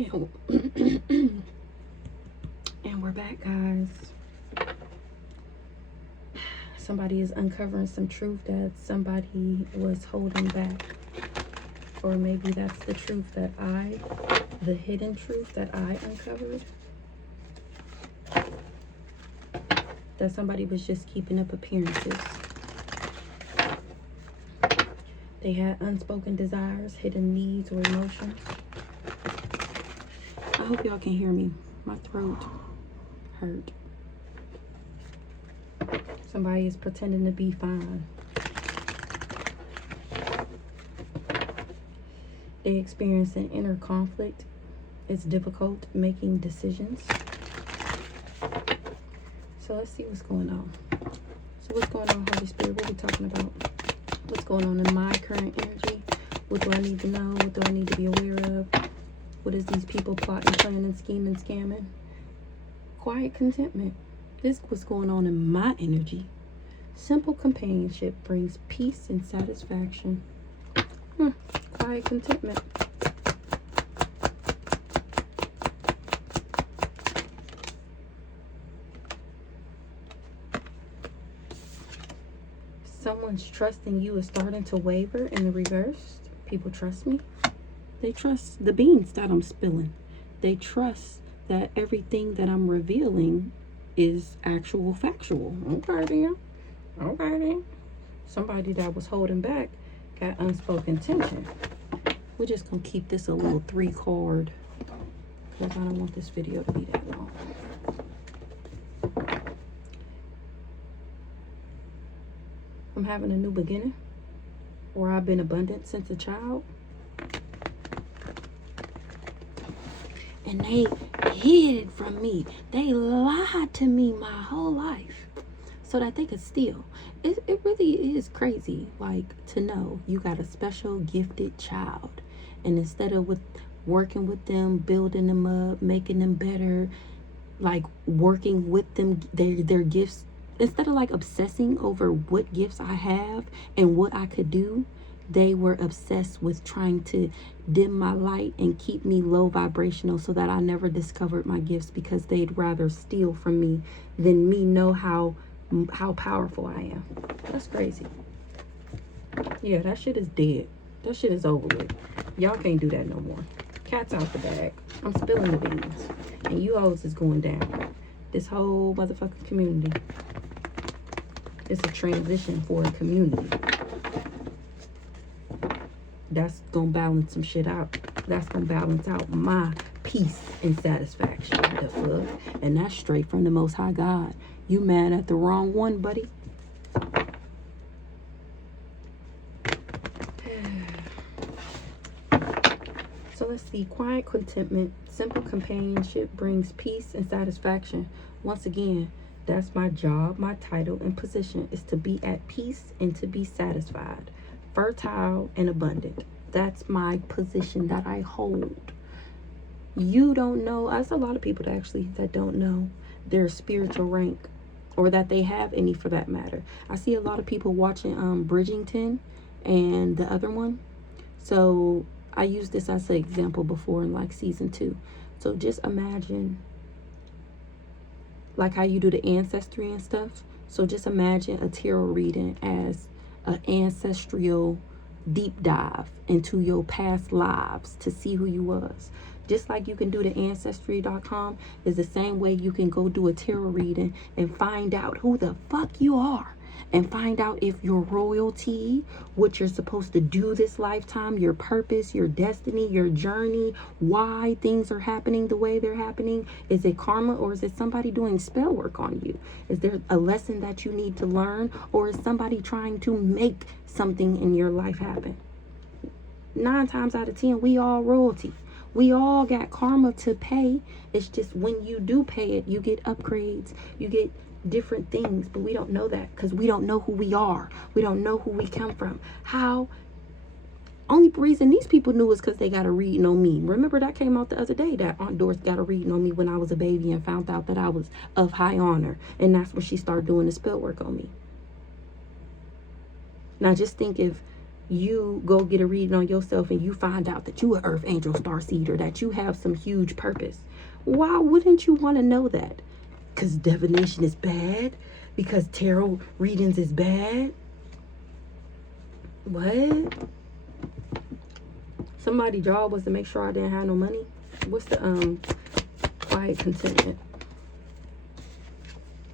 And, and we're back, guys. Somebody is uncovering some truth that somebody was holding back. Or maybe that's the truth that the hidden truth that I uncovered. That somebody was just keeping up appearances. They had unspoken desires, hidden needs, or emotions. I hope y'all can hear me. My throat hurt. Somebody is pretending to be fine. They experience an inner conflict. It's difficult making decisions. So let's see what's going on. So what's going on, Holy Spirit? What are we talking about? What's going on in my current energy? What do I need to know? What do I need to be aware of? What is these people plotting, planning, scheming, scamming? Quiet contentment. This is what's going on in my energy. Simple companionship brings peace and satisfaction. Quiet contentment. Someone's trust in you is starting to waver in the reverse. People trust me. They trust the beans that I'm spilling. They trust that everything that I'm revealing is actual factual. Okay then. Okay then. Somebody that was holding back got unspoken tension. We're just going to keep this a little 3-card because I don't want this video to be that long. I'm having a new beginning, or I've been abundant since a child. And they hid it from me. They lied to me my whole life so that they could steal. It really is crazy, like, to know you got a special gifted child. And instead of working with them, building them up, making them better, like working with them, their gifts, instead of like obsessing over what gifts I have and what I could do, they were obsessed with trying to dim my light and keep me low vibrational so that I never discovered my gifts, because they'd rather steal from me than me know how powerful I am. That's crazy. Yeah, that shit is dead. That shit is over with. Y'all can't do that no more. Cat's out the bag. I'm spilling the beans. And you hoes is going down. This whole motherfucking community. It's a transition for a community. That's gonna balance some shit out. That's gonna balance out my peace and satisfaction. The fuck? And that's straight from the Most High God. You mad at the wrong one, buddy. So let's see. Quiet contentment, simple companionship brings peace and satisfaction. Once again, that's my job, my title and position is to be at peace and to be satisfied. Fertile and abundant. That's my position that I hold. You don't know. There's a lot of people that don't know their spiritual rank, or that they have any for that matter. I see a lot of people watching Bridgerton and the other one. So I used this as an example before in like season 2. So just imagine like how you do the ancestry and stuff. So just imagine a tarot reading as an ancestral deep dive into your past lives to see who you was. Just like you can do the ancestry.com is the same way you can go do a tarot reading and find out who the fuck you are, and find out if you're royalty, what you're supposed to do this lifetime, your purpose, your destiny, your journey, why things are happening the way they're happening. Is it karma, or is it somebody doing spell work on you? Is there a lesson that you need to learn, or is somebody trying to make something in your life happen? 9 times out of 10, we all royalty. We all got karma to pay. It's just when you do pay it, you get upgrades, you get different things, but we don't know that because we don't know who we are. We don't know who we come from. How? Only reason these people knew is because they got a reading on me. Remember that came out the other day, that Aunt Doris got a reading on me when I was a baby and found out that I was of high honor, and that's when she started doing the spell work on me. Now just think if you go get a reading on yourself and you find out that you are Earth Angel Starseed, or that you have some huge purpose. Why wouldn't you want to know that? Because divination is bad? Because tarot readings is bad? What? Somebody's job was to make sure I didn't have no money. What's the quiet contentment?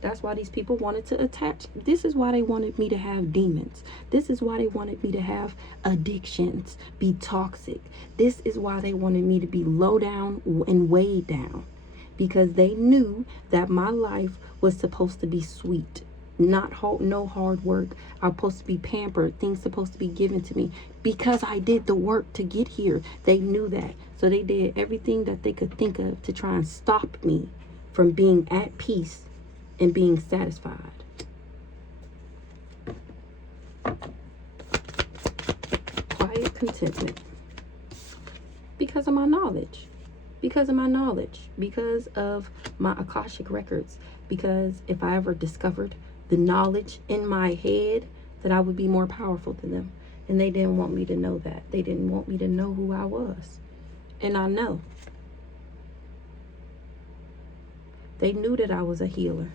That's why these people wanted to attach. This is why they wanted me to have demons. This is why they wanted me to have addictions, be toxic. This is why they wanted me to be low down and weighed down. Because they knew that my life was supposed to be sweet. No hard work. I'm supposed to be pampered. Things supposed to be given to me. Because I did the work to get here. They knew that. So they did everything that they could think of to try and stop me from being at peace and being satisfied. Quiet contentment. Because of my knowledge. Because of my knowledge. Because of my Akashic records. Because if I ever discovered the knowledge in my head, that I would be more powerful than them. And they didn't want me to know that. They didn't want me to know who I was. And I know. They knew that I was a healer.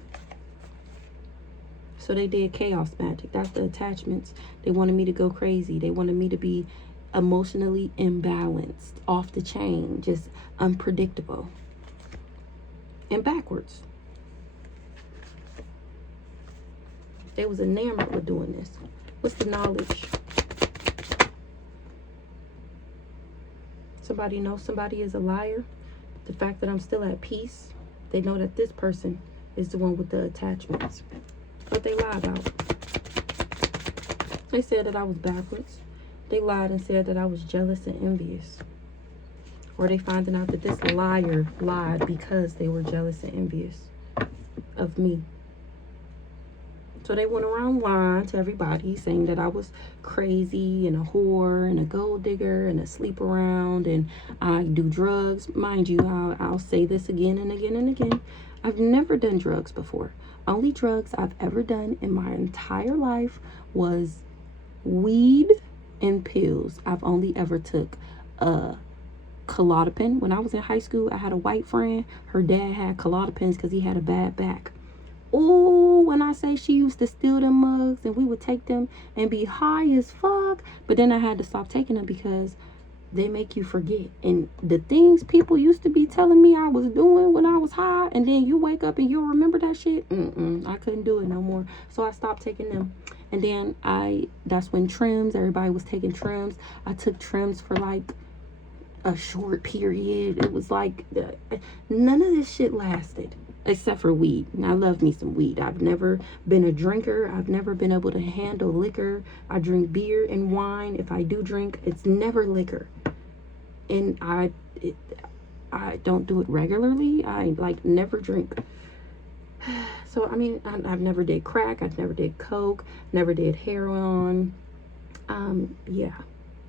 So they did chaos magic. That's the attachments. They wanted me to go crazy. They wanted me to be emotionally imbalanced, off the chain, just unpredictable, and backwards. They was enamored with doing this. What's the knowledge? Somebody knows somebody is a liar. The fact that I'm still at peace, they know that this person is the one with the attachments. What they lied about. They said that I was backwards. They lied and said that I was jealous and envious. Or they finding out that this liar lied because they were jealous and envious of me. So they went around lying to everybody, saying that I was crazy and a whore and a gold digger and a sleep around and I do drugs. Mind you, I'll say this again and again and again. I've never done drugs before. Only drugs I've ever done in my entire life was weed and pills. I've only ever took Klonopin. When I was in high school, I had a white friend. Her dad had Klonopins because he had a bad back. Oh, when I say she used to steal them mugs and we would take them and be high as fuck. But then I had to stop taking them because they make you forget. And the things people used to be telling me I was doing when I was high, and then you wake up and you'll remember that shit. I couldn't do it no more. So I stopped taking them. And then that's when trims, everybody was taking trims. I took trims for like a short period. It was like, none of this shit lasted. Except for weed. And I love me some weed. I've never been a drinker. I've never been able to handle liquor. I drink beer and wine. If I do drink, it's never liquor. And I don't do it regularly. I like never drink. So I mean, I've never did crack. I've never did coke. Never did heroin. Yeah.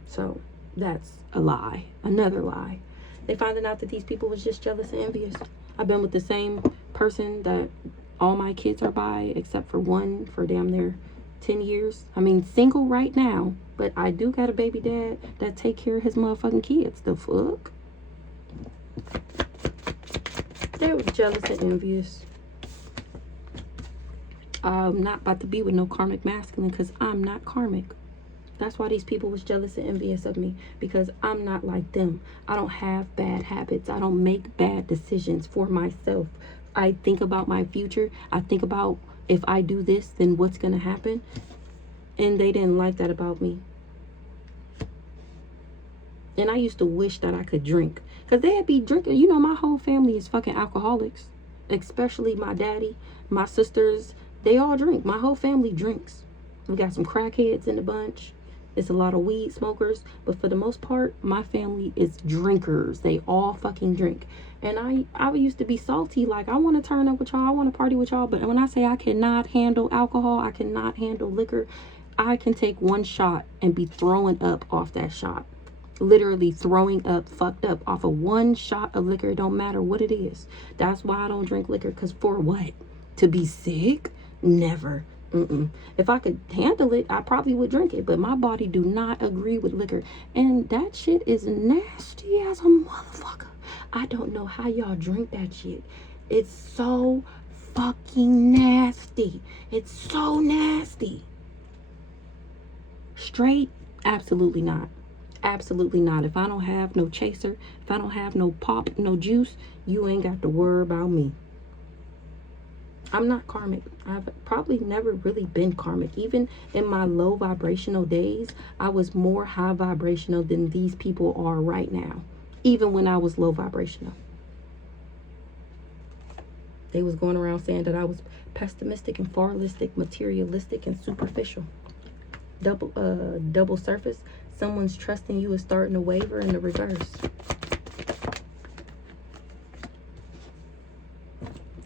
So that's a lie. Another lie. They finding out that these people was just jealous and envious. I've been with the same person that all my kids are by, except for one for damn near 10 years. I mean, single right now, but I do got a baby dad that take care of his motherfucking kids. The fuck? They were jealous and envious. I'm not about to be with no karmic masculine because I'm not karmic. That's why these people was jealous and envious of me, because I'm not like them. I don't have bad habits. I don't make bad decisions for myself. I think about my future. I think about if I do this, then what's going to happen. And they didn't like that about me. And I used to wish that I could drink, because they'd be drinking. You know, my whole family is fucking alcoholics, especially my daddy, my sisters. They all drink. My whole family drinks. We got some crackheads in the bunch. It's a lot of weed smokers, but for the most part, my family is drinkers. They all fucking drink. And I used to be salty, like, I want to turn up with y'all, I want to party with y'all, but when I say I cannot handle alcohol, I cannot handle liquor, I can take one shot and be throwing up off that shot. Literally throwing up, fucked up off of one shot of liquor. It don't matter what it is. That's why I don't drink liquor, because for what? To be sick? Never. If I could handle it, I probably would drink it. But my body do not agree with liquor. And that shit is nasty as a motherfucker. I don't know how y'all drink that shit. It's so fucking nasty. It's so nasty. Straight? Absolutely not. Absolutely not. If I don't have no chaser, if I don't have no pop, no juice, you ain't got to worry about me. I'm not karmic. I've probably never really been karmic. Even in my low vibrational days, I was more high vibrational than these people are right now. Even when I was low vibrational. They was going around saying that I was pessimistic and fatalistic, materialistic and superficial. Double surface. Someone's trusting you is starting to waver in the reverse.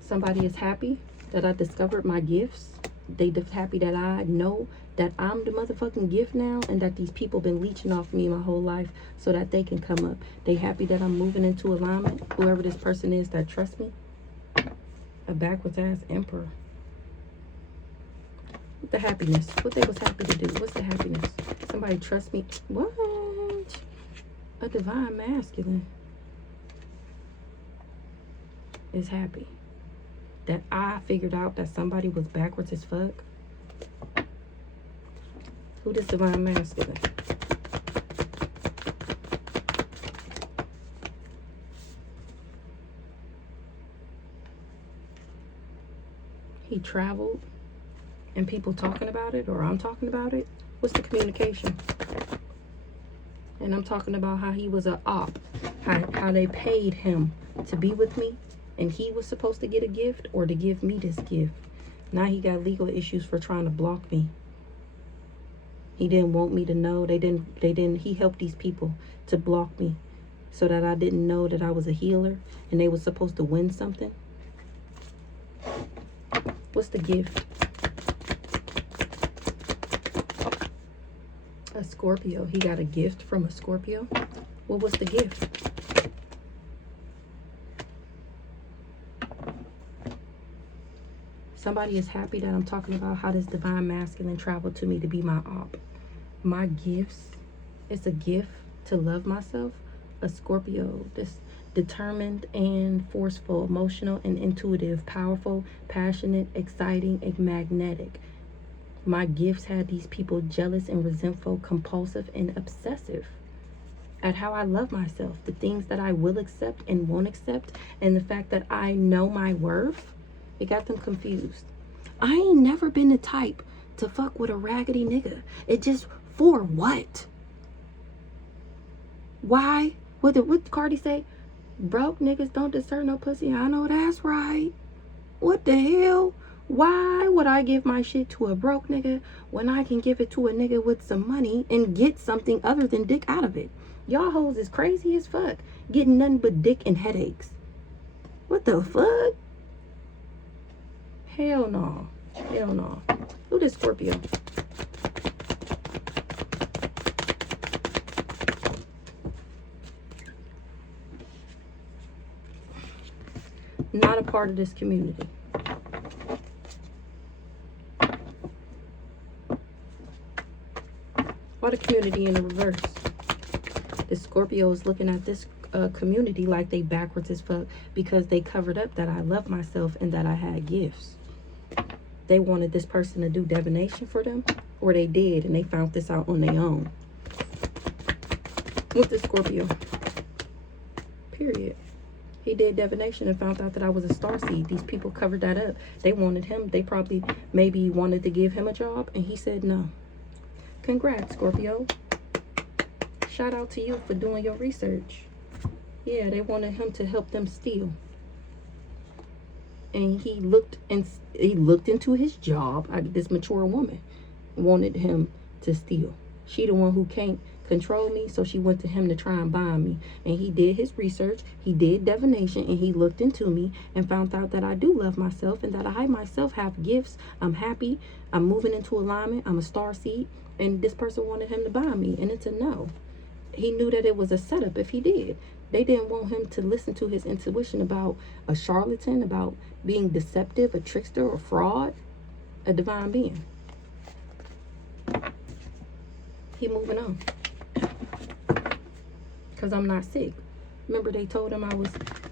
Somebody is happy that I discovered my gifts. They happy that I know that I'm the motherfucking gift now, and that these people been leeching off me my whole life so that they can come up. They happy that I'm moving into alignment. Whoever this person is that trusts me. A backwards ass emperor. What the happiness? What they was happy to do? What's the happiness? Somebody trust me? What? A divine masculine is happy that I figured out that somebody was backwards as fuck. Who this divine masculine? He traveled and people talking about it, or I'm talking about it. What's the communication? And I'm talking about how he was a op, how they paid him to be with me, and he was supposed to get a gift or to give me this gift. Now he got legal issues for trying to block me. He didn't want me to know. He helped these people to block me so that I didn't know that I was a healer and they were supposed to win something. What's the gift? A Scorpio. He got a gift from a Scorpio. What was the gift? Somebody is happy that I'm talking about how this divine masculine traveled to me to be my op. My gifts, it's a gift to love myself. A Scorpio, this determined and forceful, emotional and intuitive, powerful, passionate, exciting, and magnetic. My gifts had these people jealous and resentful, compulsive and obsessive at how I love myself, the things that I will accept and won't accept, and the fact that I know my worth. It got them confused. I ain't never been the type to fuck with a raggedy nigga. It just, for what? Why? What Cardi say? Broke niggas don't deserve no pussy. I know that's right. What the hell? Why would I give my shit to a broke nigga when I can give it to a nigga with some money and get something other than dick out of it? Y'all hoes is crazy as fuck. Getting nothing but dick and headaches. What the fuck? Hell no. Hell no. Who this Scorpio? Not a part of this community. Why the community in the reverse? The Scorpio is looking at this community like they backwards as fuck because they covered up that I love myself and that I had gifts. They wanted this person to do divination for them, or they did, and they found this out on their own. With the Scorpio. Period. He did divination and found out that I was a starseed. These people covered that up. They wanted him. They probably maybe wanted to give him a job, and he said no. Congrats, Scorpio. Shout out to you for doing your research. Yeah, they wanted him to help them steal. And he looked into his job. This mature woman wanted him to steal. She the one who can't control me, so she went to him to try and bind me. And he did his research. He did divination, and he looked into me and found out that I do love myself and that I myself have gifts. I'm happy. I'm moving into alignment. I'm a starseed. And this person wanted him to bind me, and it's a no. He knew that it was a setup if he did. They didn't want him to listen to his intuition about a charlatan, about being deceptive, a trickster, or fraud. a divine being. He moving on. Because I'm not sick. Remember they told him I was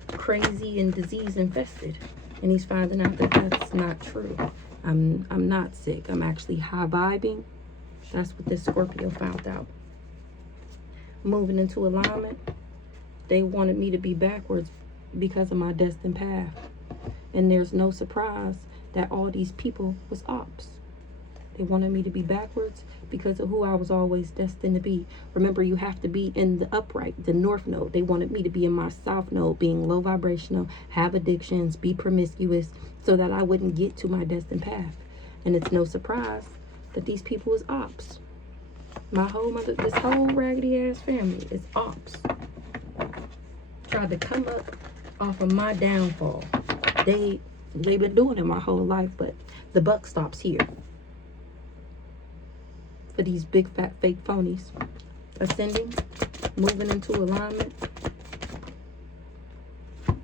crazy and disease infested. And he's finding out that that's not true. I'm not sick. I'm actually high vibing. That's what this Scorpio found out. Moving into alignment. They wanted me to be backwards because of my destined path. And there's no surprise that all these people was ops. They wanted me to be backwards because of who I was always destined to be. Remember, you have to be in the upright, the north node. They wanted me to be in my south node, being low vibrational, have addictions, be promiscuous, so that I wouldn't get to my destined path. And it's no surprise that these people was ops. My whole this whole raggedy ass family is ops. Tried to come up off of my downfall. They've been doing it my whole life, but the buck stops here. For these big fat fake phonies. Ascending, moving into alignment.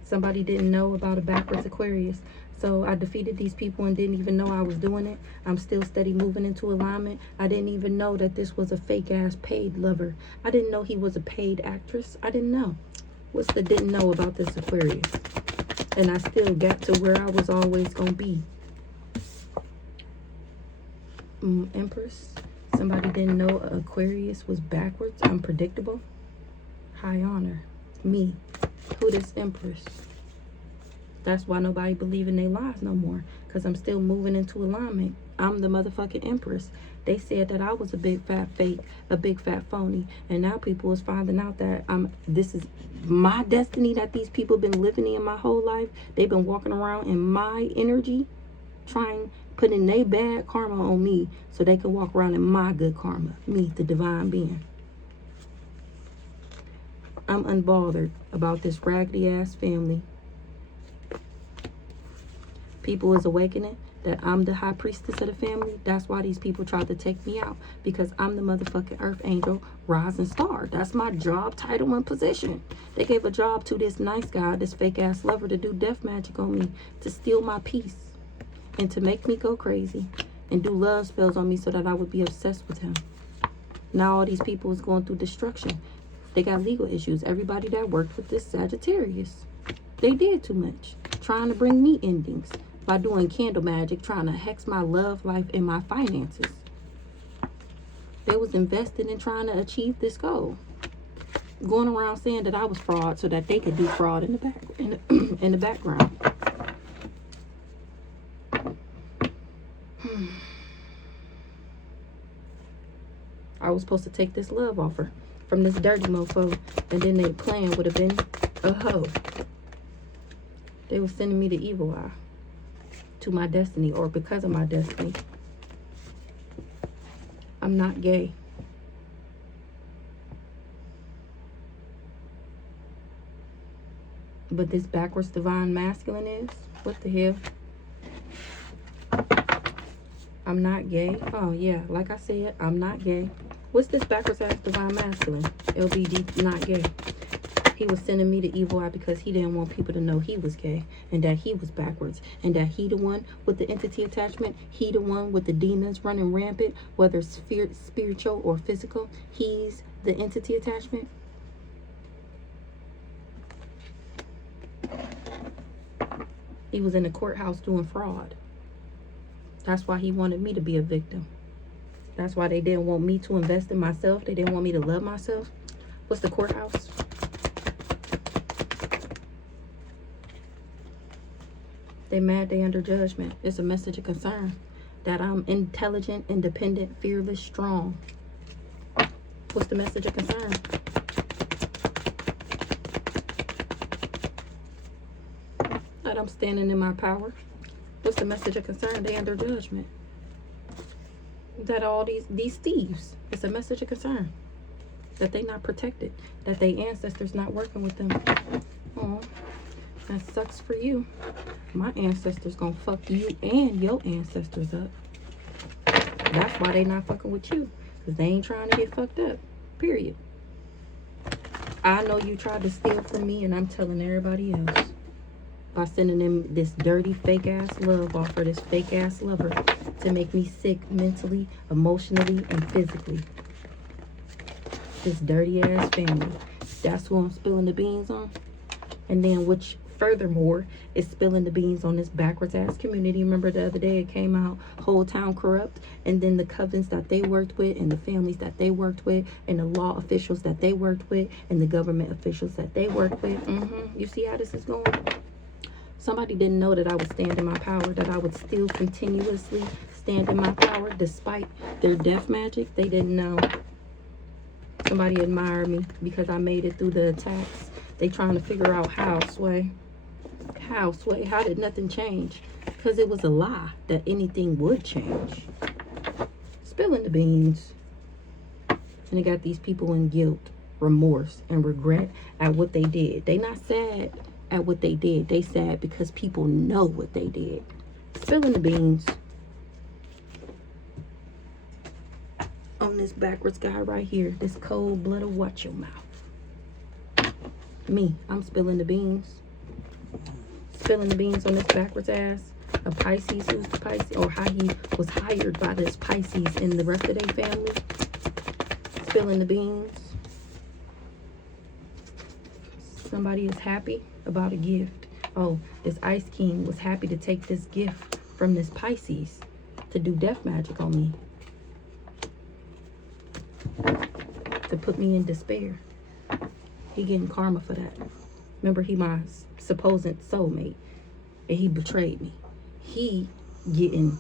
Somebody didn't know about a backwards Aquarius. So I defeated these people and didn't even know I was doing it. I'm still steady moving into alignment. I didn't even know that this was a fake ass paid lover. I didn't know he was a paid actress. I didn't know. What's the didn't know about this Aquarius? And I still got to where I was always gonna be. Empress. Somebody didn't know Aquarius was backwards, unpredictable. High honor. Me. Who this Empress? That's why nobody believe in their lies no more. Because I'm still moving into alignment. I'm the motherfucking Empress. They said that I was a big fat fake, a big fat phony. And now people is finding out that this is my destiny that these people been living in my whole life. They've been walking around in my energy, putting their bad karma on me so they can walk around in my good karma. Me, the divine being. I'm unbothered about this raggedy ass family. People is awakening that I'm the high priestess of the family. That's why these people tried to take me out. Because I'm the motherfucking earth angel, rising star. That's my job, title, and position. They gave a job to this nice guy, this fake ass lover, to do death magic on me, to steal my peace, and to make me go crazy, and do love spells on me so that I would be obsessed with him. Now all these people is going through destruction. They got legal issues. Everybody that worked with this Sagittarius, they did too much. Trying to bring me endings by doing candle magic, trying to hex my love life and my finances. They was invested in trying to achieve this goal. Going around saying that I was fraud so that they could do fraud in the back in the background. I was supposed to take this love offer from this dirty mofo, and then their plan would have been a hoe. They were sending me the evil eye to my destiny, or because of my destiny. I'm not gay. But this backwards divine masculine is? What the hell? I'm not gay. Oh yeah, like I said, I'm not gay. What's this backwards ass divine masculine? LBD, not gay. He was sending me the evil eye because he didn't want people to know he was gay, and that he was backwards, and that he the one with the entity attachment, he the one with the demons running rampant, whether spiritual or physical. He's the entity attachment. He was in the courthouse doing fraud. That's why he wanted me to be a victim. That's why they didn't want me to invest in myself. They didn't want me to love myself. What's the courthouse? They mad, they under judgment. It's a message of concern that I'm intelligent, independent, fearless, strong. What's the message of concern? That I'm standing in my power. What's the message of concern? They under judgment. That all these thieves, it's a message of concern. That they not protected. That their ancestors not working with them. Oh, that sucks for you. My ancestors gonna fuck you and your ancestors up. That's why they not fucking with you. Because they ain't trying to get fucked up. Period. I know you tried to steal from me, and I'm telling everybody else. by sending them this dirty, fake-ass love offer, this fake-ass lover to make me sick mentally, emotionally, and physically. This dirty-ass family. That's who I'm spilling the beans on. And then, which furthermore is spilling the beans on this backwards-ass community. Remember the other day it came out, whole town corrupt, and then the covens that they worked with, and the families that they worked with, and the law officials that they worked with, and the government officials that they worked with. You see how this is going? Somebody didn't know that I would stand in my power, that I would still continuously stand in my power despite their death magic. They didn't know. Somebody admired me because I made it through the attacks. They trying to figure out how, Sway. How, Sway? How did nothing change? Because it was a lie that anything would change. Spilling the beans. And it got these people in guilt, remorse, and regret at what they did. They not sad at what they did. They sad because people know what they did. Spilling the beans on this backwards guy right here. This cold-blooded watch your mouth. Me, I'm spilling the beans. Spilling the beans on this backwards ass. A Pisces who's the Pisces, or how he was hired by this Pisces and the rest of their family. Spilling the beans. Somebody is happy about a gift. Oh, this Ice King was happy to take this gift from this Pisces to do death magic on me. To put me in despair. He getting karma for that. Remember, he my supposed soulmate, and he betrayed me. He getting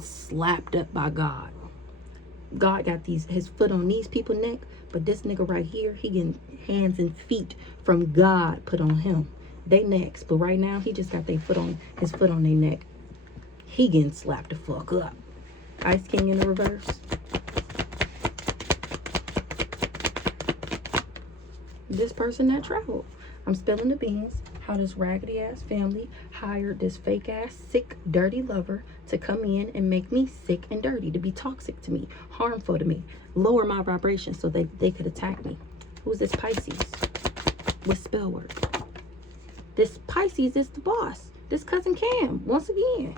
slapped up by God. God got his foot on these people's neck, but this nigga right here, he getting hands and feet from God put on him. They necks, but right now he just got his foot on their neck. He getting slapped the fuck up. Ice King in the reverse. This person that traveled. I'm spilling the beans. How this raggedy ass family hired this fake ass sick dirty lover to come in and make me sick and dirty, to be toxic to me, harmful to me, lower my vibration so they could attack me. Who's this Pisces with spell work? This Pisces is the boss. This cousin Cam, once again.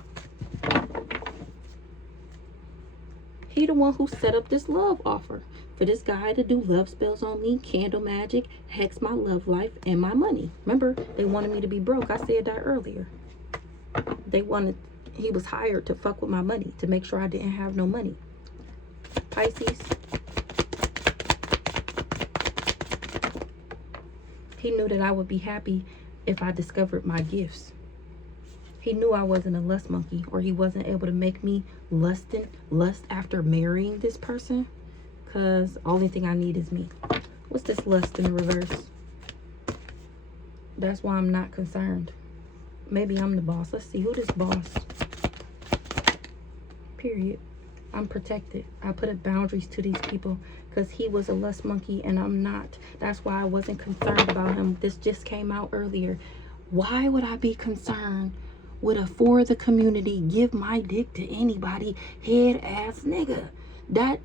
He the one who set up this love offer for this guy to do love spells on me, candle magic, hex my love life, and my money. Remember, they wanted me to be broke. I said that earlier. He was hired to fuck with my money, to make sure I didn't have no money. Pisces. He knew that I would be happy if I discovered my gifts. He knew I wasn't a lust monkey, or he wasn't able to make me lust after marrying this person, because the only thing I need is me. What's this lust in the reverse? That's why I'm not concerned. Maybe I'm the boss. Let's see who this boss. Period. I'm protected. I put up boundaries to these people because he was a lust monkey and I'm not. That's why I wasn't concerned about him. This just came out earlier. Why would I be concerned with a for the community, give my dick to anybody, head ass nigga? That,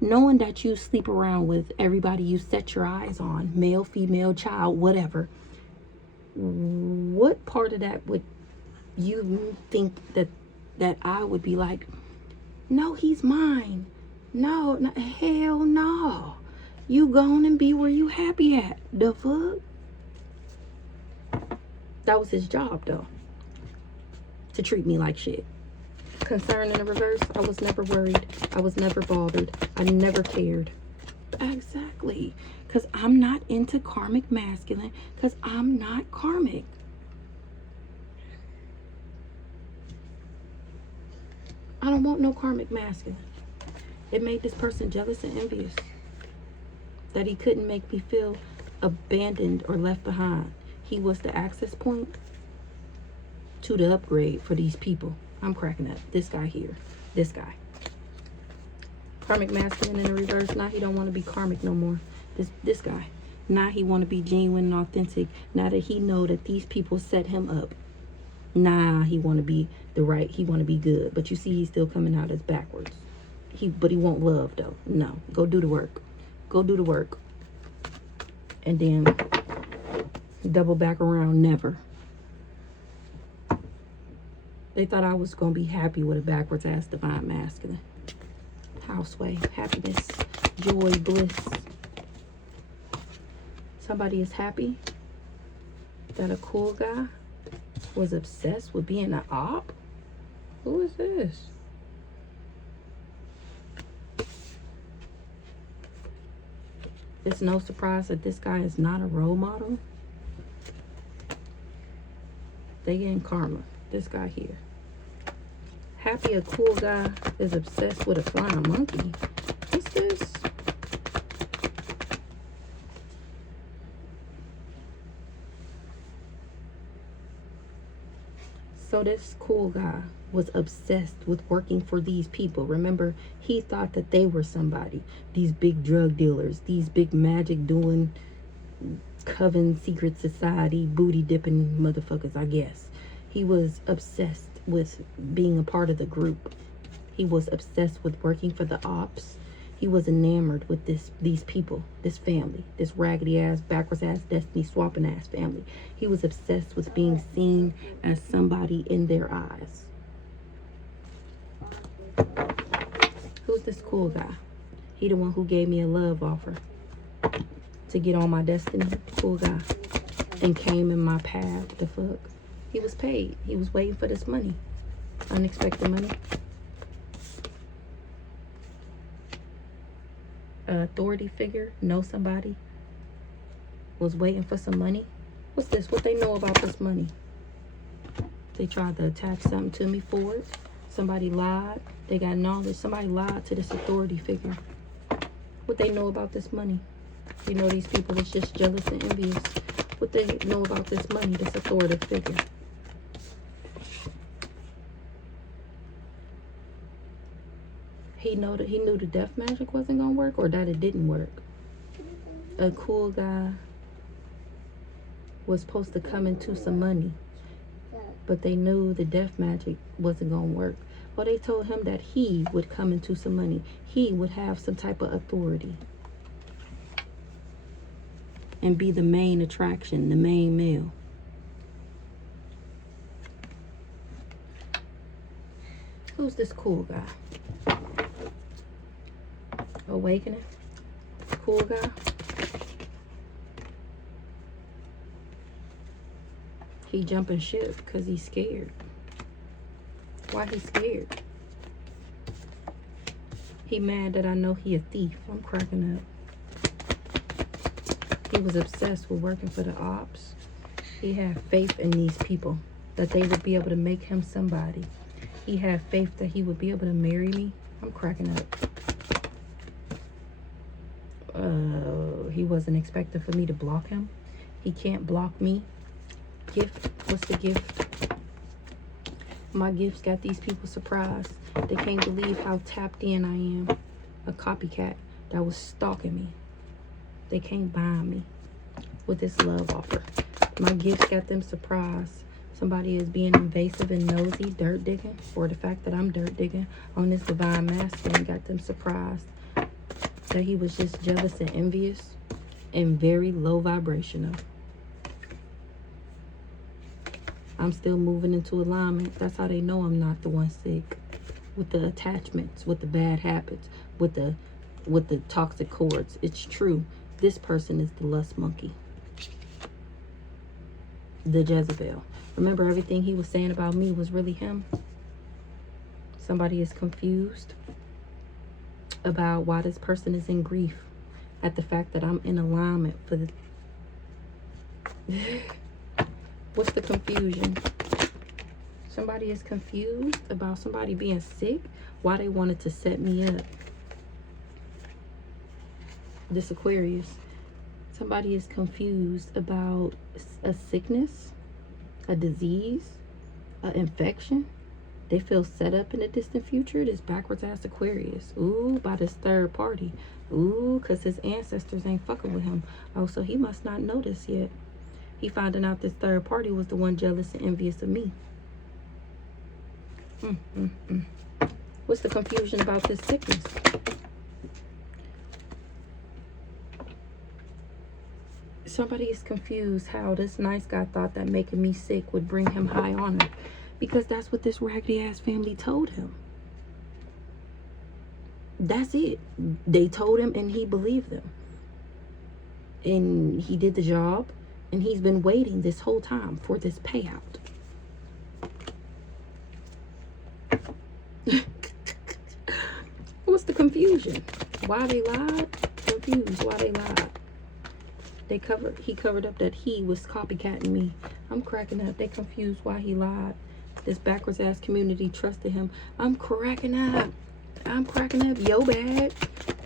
knowing that you sleep around with everybody you set your eyes on, male, female, child, whatever, what part of that would you think that I would be like, no, he's mine? No, hell no. You gone and be where you happy at. The fuck? That was his job though, to treat me like shit. Concern in the reverse, I was never worried. I was never bothered. I never cared. Exactly. Because I'm not into karmic masculine. Because I'm not karmic. I don't want no karmic masculine. It made this person jealous and envious. That he couldn't make me feel abandoned or left behind. He was the access point to the upgrade for these people. I'm cracking up. This guy here. This guy. Karmic masculine in the reverse. Now he don't want to be karmic no more. This guy. Now he want to be genuine and authentic. Now that he know that these people set him up. Nah, he want to be the right. He want to be good. But you see, he's still coming out as backwards. But he won't love though. No. Go do the work. Go do the work. And then double back around. Never. They thought I was going to be happy with a backwards ass divine masculine. Houseway, happiness, joy, bliss. Somebody is happy that a cool guy was obsessed with being an op. Who is this? It's no surprise that this guy is not a role model. They getting karma. This guy here. Happy a cool guy is obsessed with a flying monkey. What's this? So this cool guy was obsessed with working for these people. Remember, he thought that they were somebody. These big drug dealers, these big magic doing, coven, secret society, booty dipping motherfuckers, I guess. He was obsessed with being a part of the group. He was obsessed with working for the ops. He was enamored with these people, this family, this raggedy ass, backwards ass, destiny swapping ass family. He was obsessed with being seen as somebody in their eyes. Who's this cool guy? He the one who gave me a love offer to get on my destiny. Cool guy. And came in my path. The fuck? He was paid. He was waiting for this money. Unexpected money. Authority figure, know somebody, was waiting for some money. What's this? What they know about this money? They tried to attach something to me for it. Somebody lied. They got knowledge. Somebody lied to this authority figure. What they know about this money? You know, these people is just jealous and envious. What they know about this money, this authoritative figure? He knew the death magic wasn't gonna work, or that it didn't work. A cool guy was supposed to come into some money, but they knew the death magic wasn't gonna work. Well, they told him that he would come into some money. He would have some type of authority and be the main attraction, the main male. Who's this cool guy? Awakening. Cool guy. He jumping ship because he's scared. Why he scared? He mad that I know he a thief. I'm cracking up. He was obsessed with working for the ops. He had faith in these people, that they would be able to make him somebody. He had faith that he would be able to marry me. I'm cracking up. He wasn't expecting for me to block him. He can't block me. Gift. What's the gift? My gifts got these people surprised. They can't believe how tapped in I am. A copycat that was stalking me. They can't bind me with this love offer. My gifts got them surprised. Somebody is being invasive and nosy, dirt digging, for the fact that I'm dirt digging on this divine masculine, got them surprised that he was just jealous and envious and very low vibrational. I'm still moving into alignment. That's how they know I'm not the one sick. With the attachments, with the bad habits, with the toxic cords. It's true. This person is the lust monkey. The Jezebel. Remember, everything he was saying about me was really him. Somebody is confused about why this person is in grief at the fact that I'm in alignment for the... What's the confusion? Somebody is confused about somebody being sick. Why they wanted to set me up. This Aquarius. Somebody is confused about a sickness, a disease, an infection. They feel set up in the distant future. This backwards ass Aquarius. Ooh, by this third party. Ooh, because his ancestors ain't fucking with him. Oh, so he must not know this yet. He finding out this third party was the one jealous and envious of me. What's the confusion about this sickness? Somebody is confused how this nice guy thought that making me sick would bring him high honor. Because that's what this raggedy ass family told him. That's it. They told him and he believed them. And he did the job, and he's been waiting this whole time for this payout. What's the confusion? Why they lied? Confused why they lied. He covered up that he was copycatting me. I'm cracking up. They confused why he lied. This backwards ass community trusted him. I'm cracking up. Yo bad.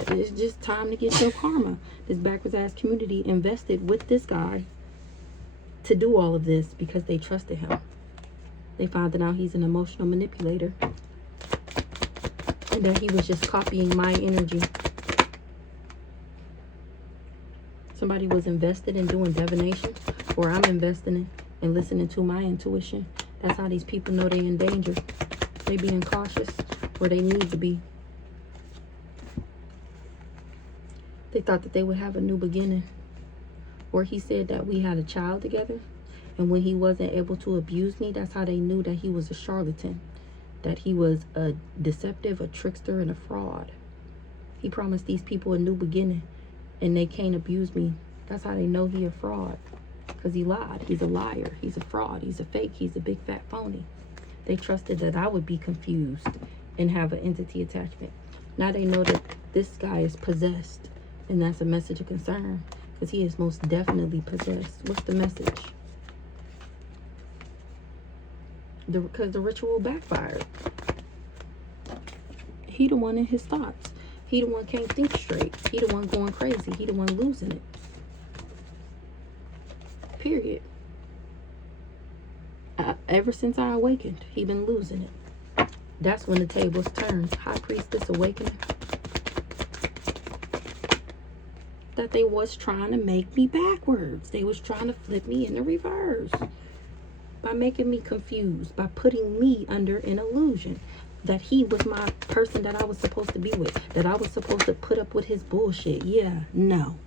It's just time to get your karma. This backwards ass community invested with this guy to do all of this because they trusted him. They found out he's an emotional manipulator and that he was just copying my energy. Somebody was invested in doing divination, or I'm investing in and listening to my intuition. That's how these people know they're in danger. They being cautious where they need to be. They thought that they would have a new beginning. Or he said that we had a child together, and when he wasn't able to abuse me, that's how they knew that he was a charlatan, that he was a deceptive, a trickster, and a fraud. He promised these people a new beginning, and they can't abuse me. That's how they know he a fraud, because he lied. He's a liar. He's a fraud. He's a fake. He's a big fat phony. They trusted that I would be confused and have an entity attachment. Now they know that this guy is possessed, and that's a message of concern, because he is most definitely possessed. What's the message? Because the ritual backfired. He the one in his thoughts. He the one can't think straight. He the one going crazy. He the one losing it. Period. Ever since I awakened, he been losing it. That's when the tables turned. High Priestess awakening. That they was trying to make me backwards. They was trying to flip me in the reverse. By making me confused. By putting me under an illusion. That he was my person that I was supposed to be with. That I was supposed to put up with his bullshit. Yeah, no.